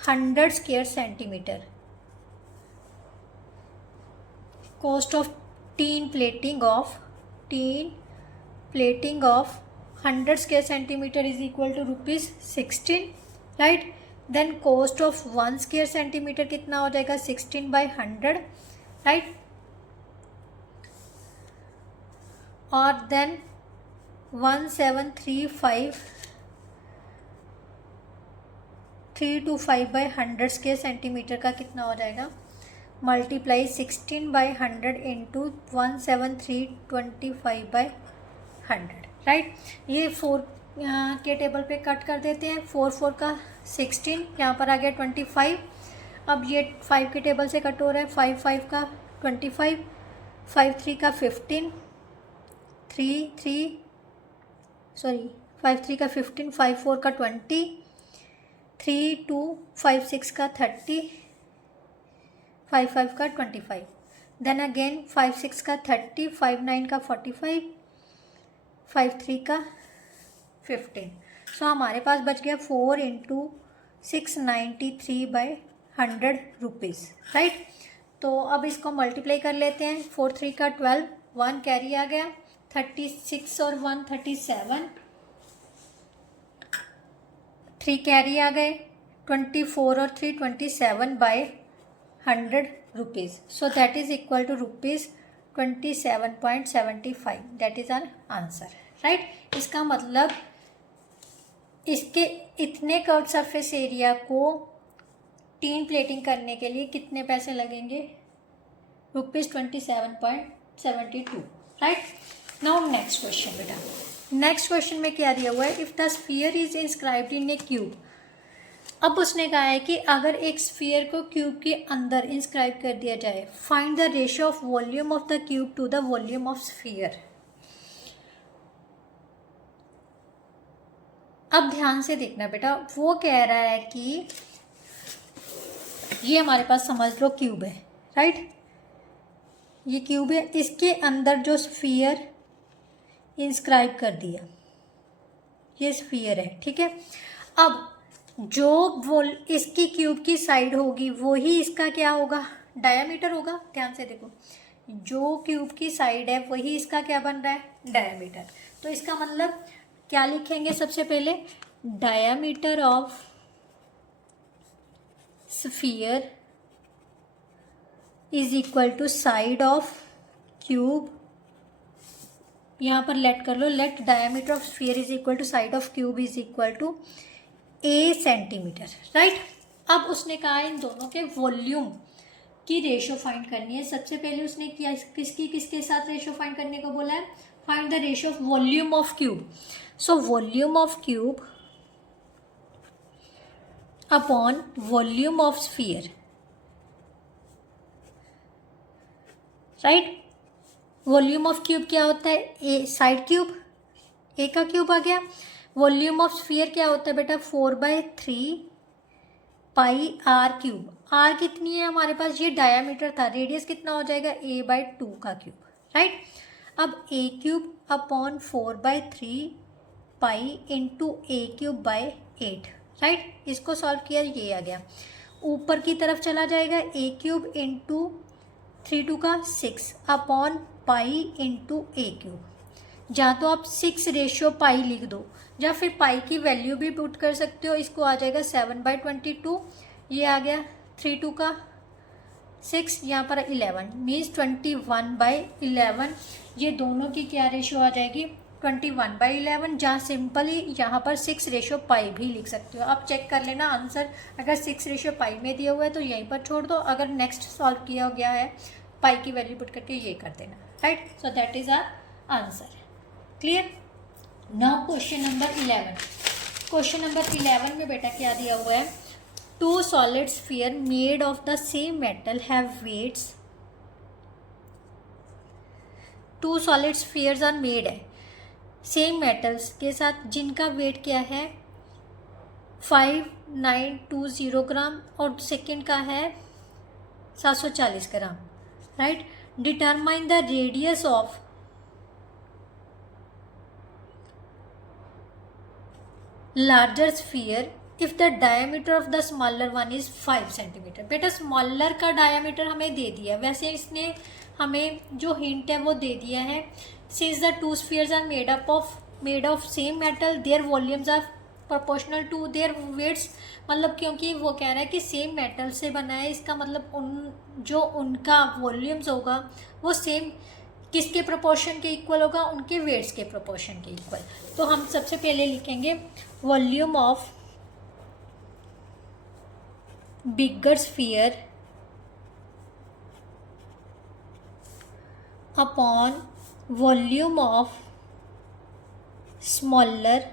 100 square centimetre, cost of tin plating of 100 square centimetre is equal to ₹16, right. Then cost of 1 square centimetre कितना हो जाएगा 16 बाई 100, राइट। और देन 1735325 बाई 100 स्क्वायर सेंटीमीटर का कितना हो जाएगा, multiply 16 by 100 into 17325 by 100, right. ये 4 के टेबल पे कट कर देते हैं। 4 4 का 16, यहाँ पर आ गया 25। अब ये 5 के टेबल से कट हो रहा है। 5 5 का 25, 5 3 का 15, 5 3 का 15, 5 4 का 20, 3 2 5 6 का 30, 5 5 का 25, देन अगेन 5 6 का 30, 5 9 का 45, 5 3 का 15। सो हमारे पास बच गया 4 इंटू 693 बाई 100 रुपीज़, राइट। तो अब इसको मल्टीप्लाई कर लेते हैं। 4 3 का 12, 1 कैरी आ गया 36 और 1 37, 3 कैरी आ गए 24 और 3 27 by 100 rupees. So that is equal to ₹27.75, that is our answer, right. इसका मतलब इसके इतने कर्व सरफेस एरिया को टीन प्लेटिंग करने के लिए कितने पैसे लगेंगे, ₹27.72, राइट। नाउ नेक्स्ट क्वेश्चन बेटा, नेक्स्ट क्वेश्चन में क्या दिया हुआ है, if the sphere is inscribed in a cube. अब उसने कहा है कि अगर एक स्फीयर को क्यूब के अंदर इंस्क्राइब कर दिया जाए, find the ratio of volume of the cube two the volume of sphere. अब ध्यान से देखना बेटा, वो कह रहा है कि ये हमारे पास समझ लो क्यूब है, राइट। ये क्यूब है, इसके अंदर जो स्फीयर इंस्क्राइब कर दिया, ये स्फीयर है, ठीक है। अब जो इसकी क्यूब की साइड होगी वो ही इसका क्या होगा, डायामीटर होगा। ध्यान से देखो, जो क्यूब की साइड है वही इसका क्या बन रहा है, डायामीटर। तो इसका मतलब क्या लिखेंगे, सबसे पहले diameter of sphere is equal to side of cube. यहाँ पर लेट कर लो, let diameter of sphere is equal to side of cube is equal to A centimetre, right. अब उसने कहा इन दोनों के वॉल्यूम की रेशो फाइंड करनी है। सबसे पहले उसने किया किसके साथ रेशो फाइंड करने को बोला है, find the ratio of volume of cube. So volume of cube upon volume of sphere, right. Volume of cube क्या होता है, ए साइड क्यूब, ए का क्यूब आ गया। वॉल्यूम ऑफ स्फीयर क्या होता है बेटा, 4/3 पाई आर क्यूब। आर कितनी है हमारे पास, ये डायामीटर था, रेडियस कितना हो जाएगा a/2 का क्यूब, राइट। अब a cube upon 4/3 pi into A cube by 8, right. इसको सॉल्व किया, ये आ गया। ऊपर की तरफ चला जाएगा a क्यूब इंटू 3 2 का 6 अपॉन पाई इंटू ए क्यूब। या तो आप 6/पाई लिख दो, या फिर पाई की वैल्यू भी पुट कर सकते हो। इसको आ जाएगा 7/22, ये आ गया 3 2 का 6, यहाँ पर 11 मीन्स 21/11। ये दोनों की क्या रेशियो आ जाएगी 21/11, जहाँ सिंपली यहाँ पर 6/पाई भी लिख सकते हो। आप चेक कर लेना आंसर, अगर 6/पाई में दिया हुआ है तो यहीं पर छोड़ दो, अगर नेक्स्ट सॉल्व किया गया है पाई की वैल्यू पुट करके ये कर देना, right. So that is our answer. Clear. Now question number 11। Question number 11 में बेटा क्या दिया हुआ है, 2 solid sphere made of the same metal have weights। 2 solid spheres are made है सेम मेटल्स के साथ, जिनका वेट क्या है 5920 ग्राम और सेकेंड का है 740 gram, right. Determine the radius of larger sphere if the diameter of the smaller one is 5 centimetre. बेटा स्मॉलर का डायमीटर हमें दे दिया, वैसे इसने हमें जो हिंट है वो दे दिया है। Since the 2 spheres are made of same metal their volumes are proportional to their weights, मतलब क्योंकि वो कह रहा है कि सेम मेटल से बना है, इसका मतलब उनका वॉल्यूम्स होगा वो सेम किसके प्रोपोर्शन के इक्वल होगा, उनके वेट्स के प्रोपोर्शन के इक्वल। तो हम सबसे पहले लिखेंगे volume of bigger sphere upon volume of smaller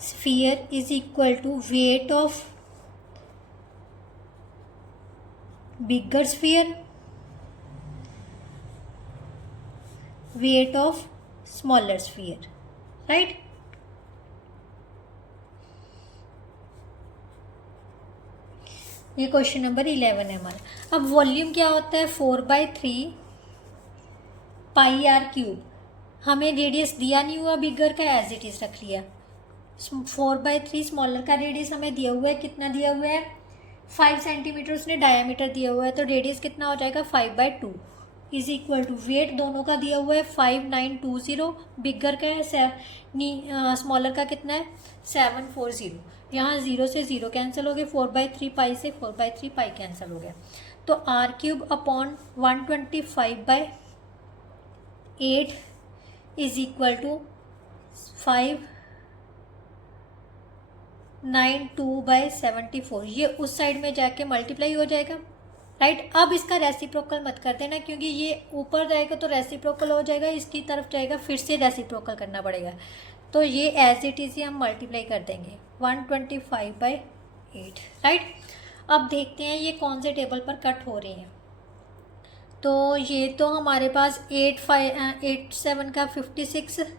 sphere is equal to weight of bigger sphere weight of smaller sphere, right. ये क्वेश्चन नंबर 11 है हमारा। अब वॉल्यूम क्या होता है 4/3 पाई आर क्यूब। हमें रेडियस दिया नहीं हुआ बिगर का, एज इट इज रख लिया। 4/3 स्मॉलर का रेडियस हमें दिया हुआ है, कितना दिया हुआ है 5 सेंटीमीटर उसने डायमीटर दिया हुआ है, तो रेडियस कितना हो जाएगा 5/2 इज इक्वल टू वेट दोनों का दिया हुआ है 5920, बिगर का है स्मॉलर का कितना है 740। यहाँ 0 से 0 कैंसिल हो गए, 4/3 पाई से 4/3 पाई कैंसिल हो गया, तो R cube upon 125/8 is equal to 592/74। ये उस साइड में जाके मल्टीप्लाई हो जाएगा, राइट। अब इसका रेसिप्रोकल मत कर देना, क्योंकि ये ऊपर जाएगा तो रेसिप्रोकल हो जाएगा, इसकी तरफ जाएगा फिर से रेसिप्रोकल करना पड़ेगा, तो ये एज इट इज ही हम मल्टीप्लाई कर देंगे 125/8, राइट। अब देखते हैं ये कौन से टेबल पर कट हो रही हैं। तो ये तो हमारे पास 8 7 का 56,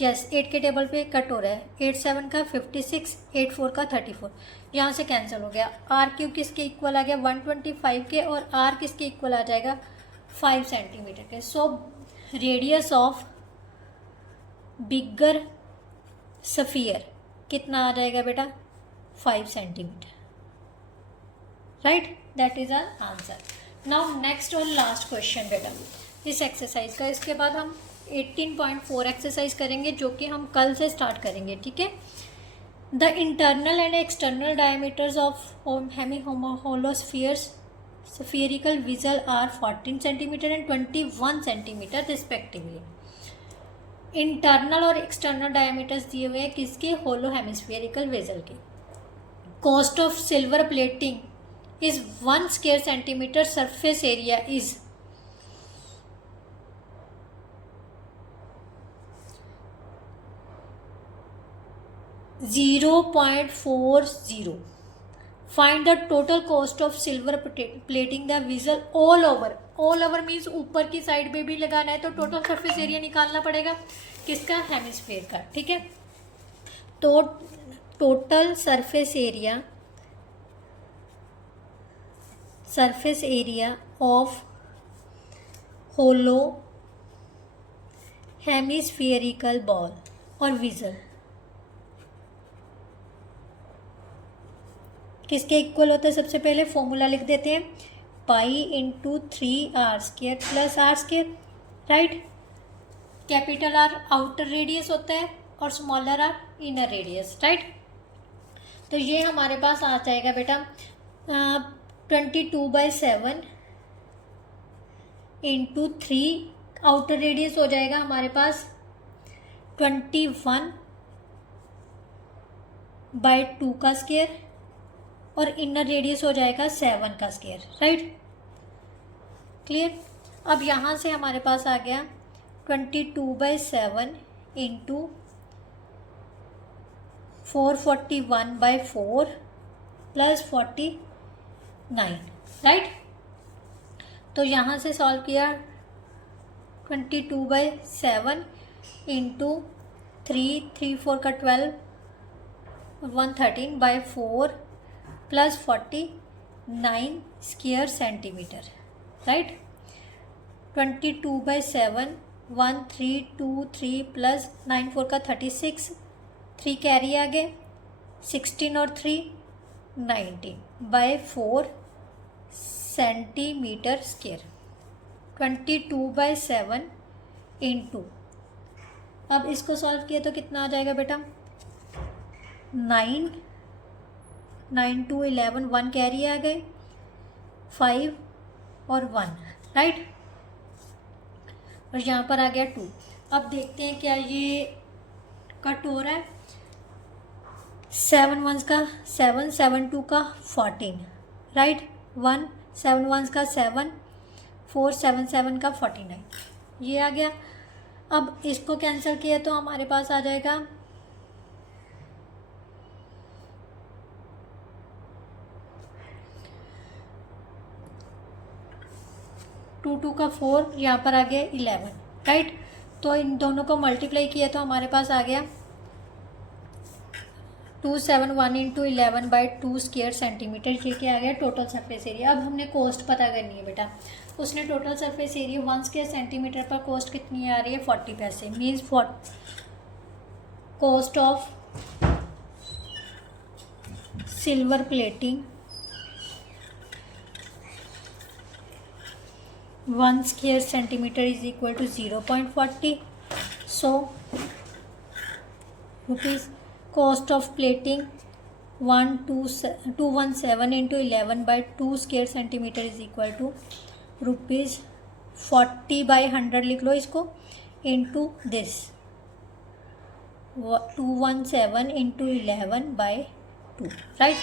यस 8 के टेबल पे कट हो रहा है, 8 7 का 56, 8 4 का 34, यहाँ से कैंसिल हो गया। आर क्यूब किसके इक्वल आ गया 125 के, और आर किसके इक्वल आ जाएगा 5 सेंटीमीटर के। So radius of bigger sphere कितना आ जाएगा बेटा 5 centimetre, right. That is our answer. Now next और लास्ट क्वेश्चन बेटा इस एक्सरसाइज का, इसके बाद हम 18.4 एक्सरसाइज करेंगे जो कि हम कल से स्टार्ट करेंगे, ठीक है। The internal and external diameters of hemi hollow spheres spherical vessel are 14 centimetre and 21 centimetre respectively. Internal और एक्सटर्नल डायमीटर्स दिए हुए हैं किसके, होलो हेमिस्फीयरिकल वेजल के। Cost of silver plating is 1 square centimetre, surface area is 0.40. Find the total cost of silver plating the vessel all over. All over means ऊपर की side पे भी लगाना है, तो टोटल सरफेस एरिया निकालना पड़ेगा किसका, हेमिस्फीयर का, ठीक है। तो total surface area of hollow hemispherical ball और विजल किसके इक्वल होता है, सबसे पहले फॉर्मूला लिख देते हैं, pi into 3r² plus r², right. Capital R outer radius होता है और smaller R inner radius, right. तो ये हमारे पास आ जाएगा बेटा 22/7 इंटू 3, आउटर रेडियस हो जाएगा हमारे पास 21/2 का स्क्वायर और इनर रेडियस हो जाएगा 7 का स्क्वायर, राइट। क्लियर। अब यहाँ से हमारे पास आ गया 22/7 इंटू 441/4 प्लस 49, राइट। तो यहाँ से सॉल्व किया 22/7 इंटू 3 4 का 12 113/4 plus 49 square centimetre, right. 22/7 1323 plus 9 4 का 36, 3 कैरी आ गए 16 और 3 19/4 सेंटीमीटर स्क्वायर। 22/7 इंटू, अब इसको सॉल्व किया तो कितना आ जाएगा बेटा 9 9 2 11, 1 कैरी आ गए 5 और 1, राइट। और यहाँ पर आ गया 2। अब देखते हैं क्या ये कट हो रहा है। 7 1s का 7, 7 2 का 14, राइट। 1 7 1s का 7, 4 7 7 का 49, ये आ गया। अब इसको कैंसिल किया तो हमारे पास आ जाएगा 2 2 का 4, यहाँ पर आ गया 11, राइट। तो इन दोनों को मल्टीप्लाई किया तो हमारे पास आ गया 271 इंटू 11/2 स्क्वायर सेंटीमीटर, ये क्या आ गया टोटल सरफेस एरिया। अब हमने कॉस्ट पता करनी है बेटा। उसने total surface area 1 square centimetre पर कॉस्ट कितनी आ रही है 40 पैसे, means cost of silver plating 1 square centimetre is equal to 0.40। So rupees cost of plating 217 into 11/2 square centimetre is equal to rupees 40/100 लिख लो इसको, इंटू दिस 217 इंटू 11/2, राइट।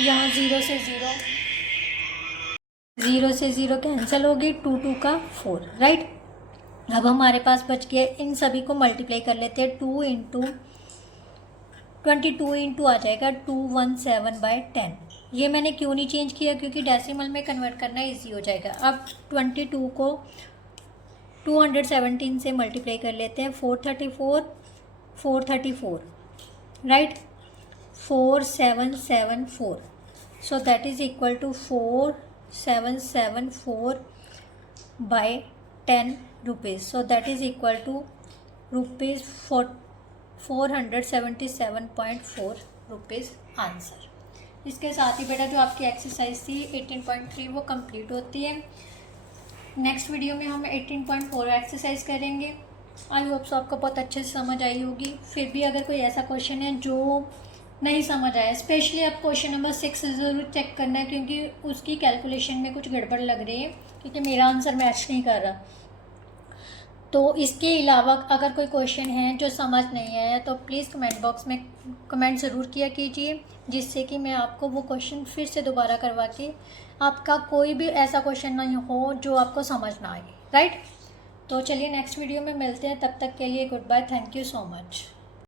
यहाँ 0 से 0 कैंसिल होगी, 2 2 का 4, राइट। अब हमारे पास बच गया, इन सभी को मल्टीप्लाई कर लेते हैं। 2 इंटू 22 इंटू आ जाएगा 217/10। ये मैंने क्यों नहीं चेंज किया, क्योंकि डेसिमल में कन्वर्ट करना इजी हो जाएगा। अब 22 को 217 से मल्टीप्लाई कर लेते हैं। 434 right, 4774। So that is equal to 4774/10 rupees. So that is equal to rupees 477.4 rupees answer. इसके साथ ही बेटा जो आपकी एक्सरसाइज थी 18.3 वो कंप्लीट होती है। नेक्स्ट वीडियो में हम 18.4 एक्सरसाइज करेंगे। आई होप सो आपको बहुत अच्छे से समझ आई होगी। फिर भी अगर कोई ऐसा क्वेश्चन है जो नहीं समझ आया, स्पेशली आप क्वेश्चन नंबर 6 ज़रूर चेक करना है, क्योंकि उसकी कैलकुलेशन में कुछ गड़बड़ लग रही है, क्योंकि मेरा आंसर मैच नहीं कर रहा। तो इसके अलावा अगर कोई क्वेश्चन है जो समझ नहीं आया तो प्लीज़ कमेंट बॉक्स में कमेंट ज़रूर किया कीजिए, जिससे कि मैं आपको वो क्वेश्चन फिर से दोबारा करवा के आपका कोई भी ऐसा क्वेश्चन नहीं हो जो आपको समझ ना आए, राइट। तो चलिए नेक्स्ट वीडियो में मिलते हैं, तब तक के लिए goodbye, thank you so much.